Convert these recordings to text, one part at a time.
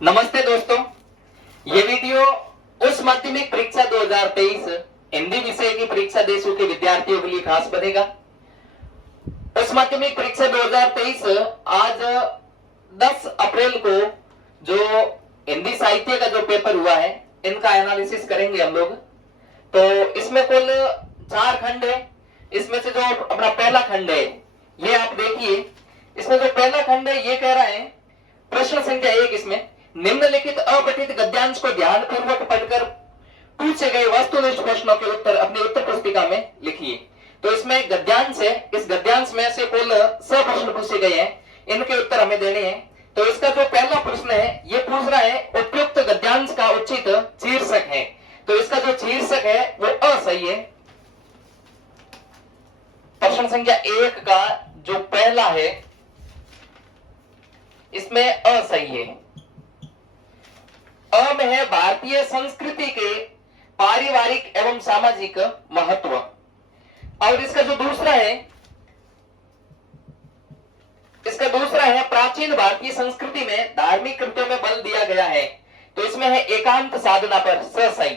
नमस्ते दोस्तों, ये वीडियो उस माध्यमिक परीक्षा 2023 हिंदी विषय की परीक्षा दे चुके विद्यार्थियों के लिए खास बनेगा। उस माध्यमिक परीक्षा 2023 आज 10 अप्रैल को जो हिंदी साहित्य का जो पेपर हुआ है, इनका एनालिसिस करेंगे हम लोग। तो इसमें कुल 4 खंड है। इसमें से जो अपना पहला खंड है, ये आप देखिए। इसमें जो पहला खंड है, ये कह रहा है प्रश्न संख्या 1, इसमें निम्नलिखित अपठित गद्यांश को ध्यानपूर्वक पढ़कर पूछे गए वस्तुनिष्ठ प्रश्नों के उत्तर अपनी उत्तर पुस्तिका में लिखिए। तो इसमें गद्यांश है, इस गद्यांश में से कुल 100 प्रश्न पूछे गए हैं, इनके उत्तर हमें देने हैं। तो इसका जो पहला प्रश्न है, ये पूछ रहा है उपयुक्त गद्यांश का उचित शीर्षक है। तो इसका जो शीर्षक है वो असही है। प्रश्न संख्या 1 का जो पहला है, इसमें असही है। अ में है भारतीय संस्कृति के पारिवारिक एवं सामाजिक महत्व। और इसका जो दूसरा है, प्राचीन भारतीय संस्कृति में धार्मिक कृत्यों में बल दिया गया है। तो इसमें है एकांत साधना पर, सही।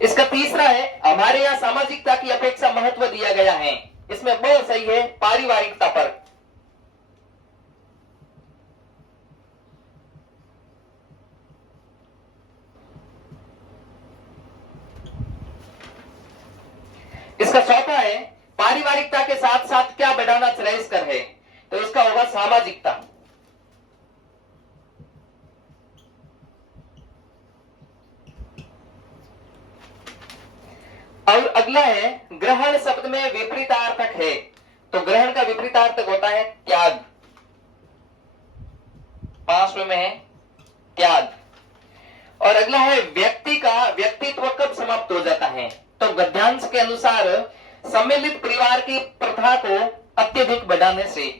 इसका तीसरा है हमारे यहां सामाजिकता की अपेक्षा महत्व दिया गया है। इसमें ब सही है, पारिवारिकता पर। इसका चौथा है पारिवारिकता के साथ साथ क्या बढ़ाना श्रेयस्कर है। तो इसका होगा सामाजिकता। और अगला है ग्रहण शब्द में विपरीतार्थक है। तो ग्रहण का विपरीतार्थक होता है त्याग। 5वें में है त्याग। और अगला है व्यक्ति का व्यक्तित्व कब समाप्त हो जाता है। तो गद्यांश के अनुसार सम्मिलित परिवार की प्रथा को अत्यधिक बढ़ाने से।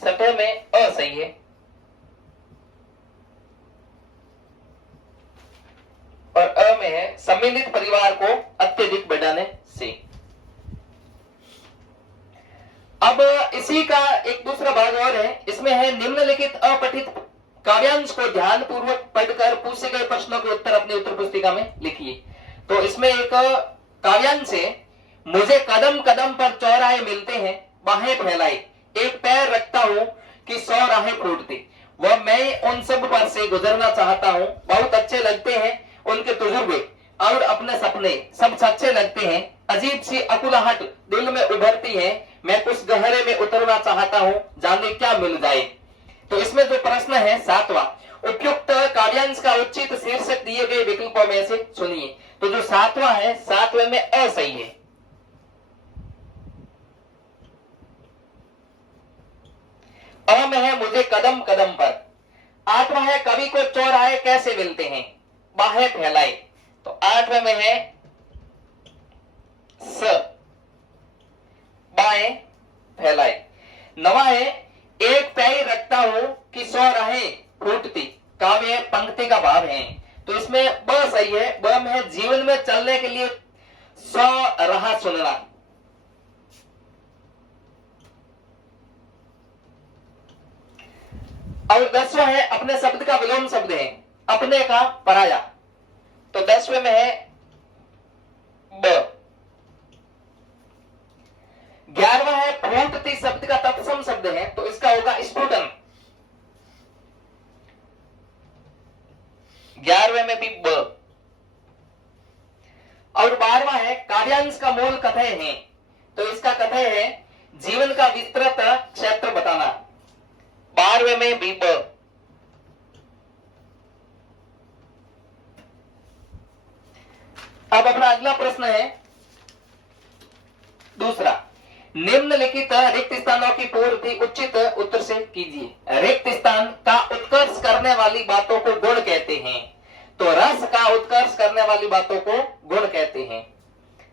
6वें में असही है। और अ में है सम्मिलित परिवार को अत्यधिक बढ़ाने से। अब इसी का एक दूसरा भाग और है। इसमें है निम्नलिखित अपठित काव्यांश को ध्यानपूर्वक पढ़कर पूछे गए प्रश्नों के उत्तर अपनी उत्तर पुस्तिका में लिखिए। तो इसमें एक काव्यांश है, मुझे कदम कदम पर चौराहे मिलते हैं, बाहें फैलाए एक पैर रखता हूं कि 100 राहें फूटती, वह मैं उन सब पर से गुजरना चाहता हूं। बहुत अच्छे लगते हैं उनके तजुर्बे और अपने सपने, सब सच्चे लगते हैं। अजीब सी अकुलाहट दिल में उभरती है, मैं उस गहरे में उतरना चाहता हूं, जाने क्या मिल जाए। तो इसमें जो प्रश्न है 7वां, उपयुक्त काव्यांश का उचित शीर्षक दिए गए विकल्पों में से सुनिए। तो जो 7वां है, 7वें में असही है। अ में है मुझे कदम कदम पर। 8वां है कवि को चौराहे कैसे मिलते हैं, बाहें फैलाए। तो 8वें में है स, बाहें फैलाए। 9वां है एक पैर रखता हूं कि 100 राहें फूटती, काव्य पंक्ति का भाव है। तो इसमें ब सही है। ब में है जीवन में चलने के लिए 100 राह चुनना। और 10वां है अपने शब्द का विलोम शब्द है, अपने का पराया। तो 10वें में है ब। 11वां है फूटती शब्द का तत्सम शब्द है, तो इसका होगा स्फुटन। 11वें में भी ब। और 12वां है काव्यांश का मूल कथय है, तो इसका कथय है जीवन का विस्तृत क्षेत्र बताना। 12वें में भी ब। अब अपना अगला प्रश्न है दूसरा, निम्नलिखित रिक्त स्थानों की पूर्ति उचित उत्तर से कीजिए। रिक्त स्थान का उत्कर्ष करने वाली बातों को गुण कहते हैं। तो रस का उत्कर्ष करने वाली बातों को गुण कहते हैं।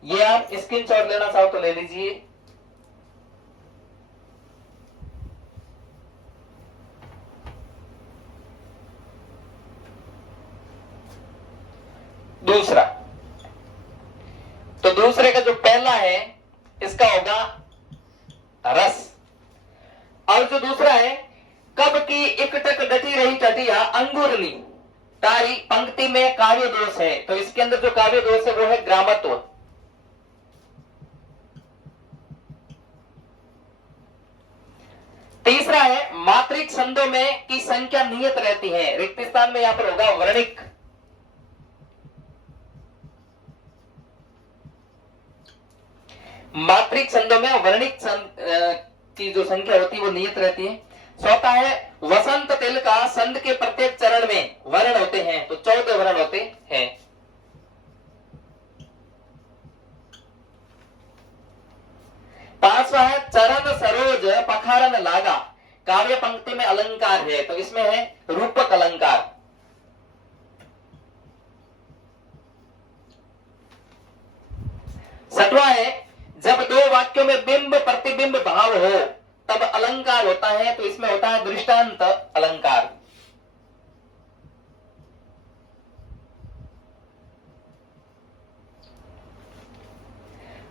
ये आप स्क्रीनशॉट लेना चाहो तो ले लीजिए। दूसरा, तो दूसरे का जो पहला है इसका होगा रस। और जो दूसरा है, कब की इकटक डटी रही टटिया अंगूरनी तारी पंक्ति में काव्य दोष है, तो इसके अंदर जो काव्य दोष है वो है ग्रामत्व। तीसरा है, मात्रिक छंदों में की संख्या नियत रहती है, रिक्त स्थान में यहां पर होगा वर्णिक। मात्रिक छंदों में वर्णिक की जो संख्या होती है वो नियत रहती है। चौथा है, वसंत तिल का संध के प्रत्येक चरण में वर्ण होते हैं, तो 14 वर्ण होते हैं। पांचवा है, चरण सरोज पखारन लागा काव्य पंक्ति में अलंकार है, तो इसमें है रूपक अलंकार। छठवां है, जब दो वाक्यों में बिंब प्रतिबिंब भाव हो तब अलंकार होता है, तो इसमें होता है दृष्टांत अलंकार।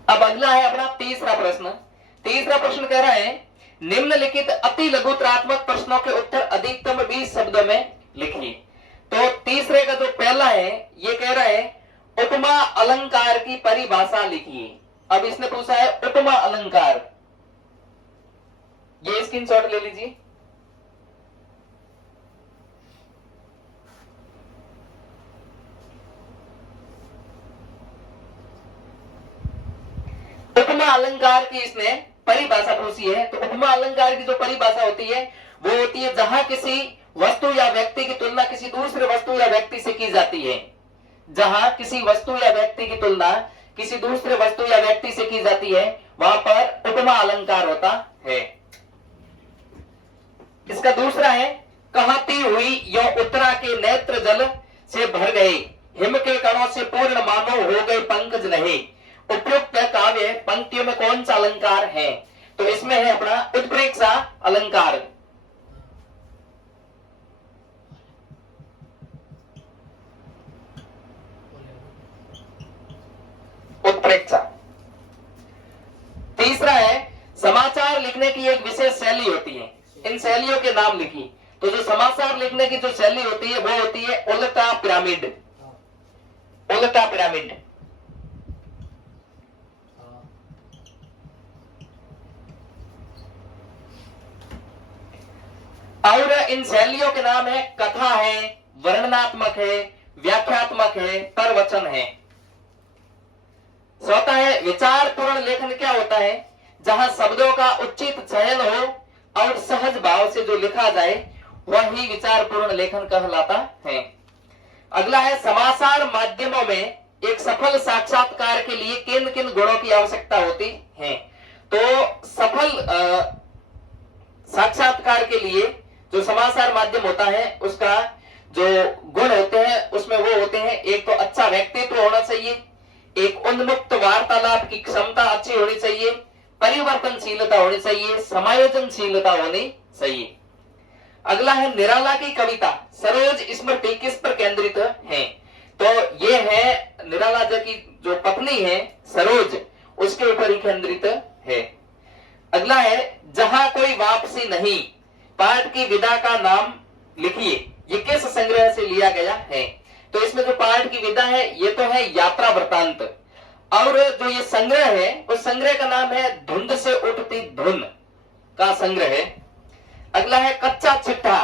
अब अगला है अपना तीसरा प्रश्न। तीसरा प्रश्न कह रहा है, निम्नलिखित अति लघुत्रात्मक प्रश्नों के उत्तर अधिकतम 20 शब्दों में लिखिए। तो तीसरे का जो पहला है ये कह रहा है, उपमा अलंकार की परिभाषा लिखिए। अब इसने पूछा है उपमा अलंकार, ये स्क्रीनशॉट ले लीजिए। उपमा अलंकार की इसने परिभाषा पूछी है। तो उपमा अलंकार की जो परिभाषा होती है वो होती है जहां किसी वस्तु या व्यक्ति की तुलना किसी दूसरे वस्तु या व्यक्ति से की जाती है। जहां किसी वस्तु या व्यक्ति की तुलना किसी दूसरे वस्तु या व्यक्ति से की जाती है वहां पर उपमा अलंकार होता है। इसका दूसरा है, कहती हुई यो उत्तरा के नेत्र जल से भर गए, हिम के कणों से पूर्ण मानो हो गए पंकज नहीं। उपयुक्त काव्य पंक्तियों में कौन सा अलंकार है? तो इसमें है अपना उत्प्रेक्षा अलंकार। उत्प्रेक्षा। तीसरा है, समाचार लिखने की एक विशेष शैली होती है, इन शैलियों के नाम लिखिए। तो जो समाचार लिखने की जो शैली होती है वो होती है उल्टा पिरामिड। उल्टा पिरामिड। और इन शैलियों के नाम है कथा है, वर्णनात्मक है, व्याख्यात्मक है, प्रवचन है। चौथा है, विचारपूर्ण लेखन क्या होता है? जहां शब्दों का उचित चयन हो और सहज भाव से जो लिखा जाए वही विचारपूर्ण लेखन कहलाता है। अगला है, समाचार माध्यमों में एक सफल साक्षात्कार के लिए किन किन गुणों की आवश्यकता होती है? तो सफल साक्षात्कार के लिए जो समाचार माध्यम होता है उसका जो गुण होते हैं उसमें वो होते हैं, एक तो अच्छा व्यक्तित्व होना चाहिए, एक उन्मुक्त वार्तालाप की क्षमता अच्छी होनी चाहिए, परिवर्तनशीलता होनी चाहिए, समायोजनशीलता होनी चाहिए। अगला है, निराला की कविता सरोज स्मृति किस पर केंद्रित है? तो ये है निराला जी की जो पत्नी है सरोज, उसके ऊपर ही केंद्रित है। अगला है, जहां कोई वापसी नहीं पाठ की विदा का नाम लिखिए, ये किस संग्रह से लिया गया है? तो इसमें जो पाठ की विदा है ये तो है यात्रा वृतांत, और जो ये संग्रह है उस संग्रह का नाम है धुंध से उठती धुन का संग्रह है। अगला है, कच्चा चिट्ठा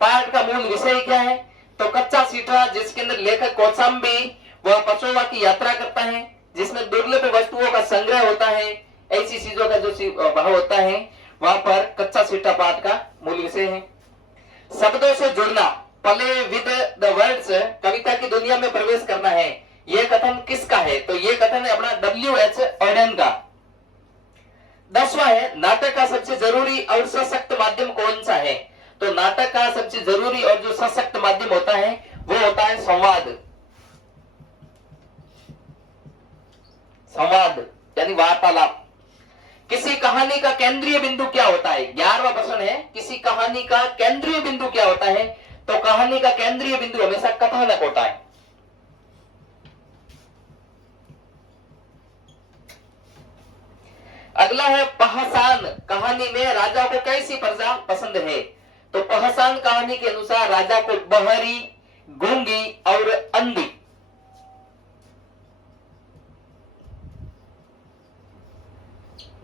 पाठ का मूल विषय क्या है? तो कच्चा चिट्ठा जिसके अंदर लेखक कौशाम्बी वह पचोवा की यात्रा करता है, जिसमें दुर्लभ वस्तुओं का संग्रह होता है, ऐसी चीजों का जो भाव होता है वहां पर कच्चा चिट्ठा पाठ का मूल विषय है। शब्दों से जुड़ना, प्ले विद द वर्ड्स, कविता की दुनिया में प्रवेश करना है, यह कथन किसका है? तो यह कथन है अपना W.H. ऑडेन का। 10वां है, नाटक का सबसे जरूरी और सशक्त माध्यम कौन सा है? तो नाटक का सबसे जरूरी और जो सशक्त माध्यम होता है वो होता है संवाद। संवाद यानी वार्तालाप। किसी कहानी का केंद्रीय बिंदु क्या होता है? 11वां प्रश्न है, किसी कहानी का केंद्रीय बिंदु क्या होता है? तो कहानी का केंद्रीय बिंदु हमेशा कथानक होता है। अगला है पहसान कहानी में राजा को कैसी प्रजा पसंद है? तो पहसान कहानी के अनुसार राजा को बहरी, गूंगी और अंधी,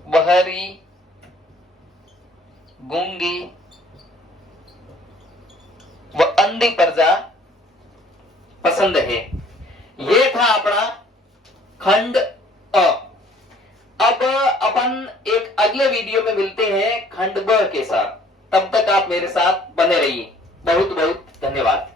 बहरी, गूंगी व अंधी प्रजा पसंद है। ये था अपना खंड अ। अब अपन एक अगले वीडियो में मिलते हैं खंड ब के साथ। तब तक आप मेरे साथ बने रहिए। बहुत बहुत धन्यवाद।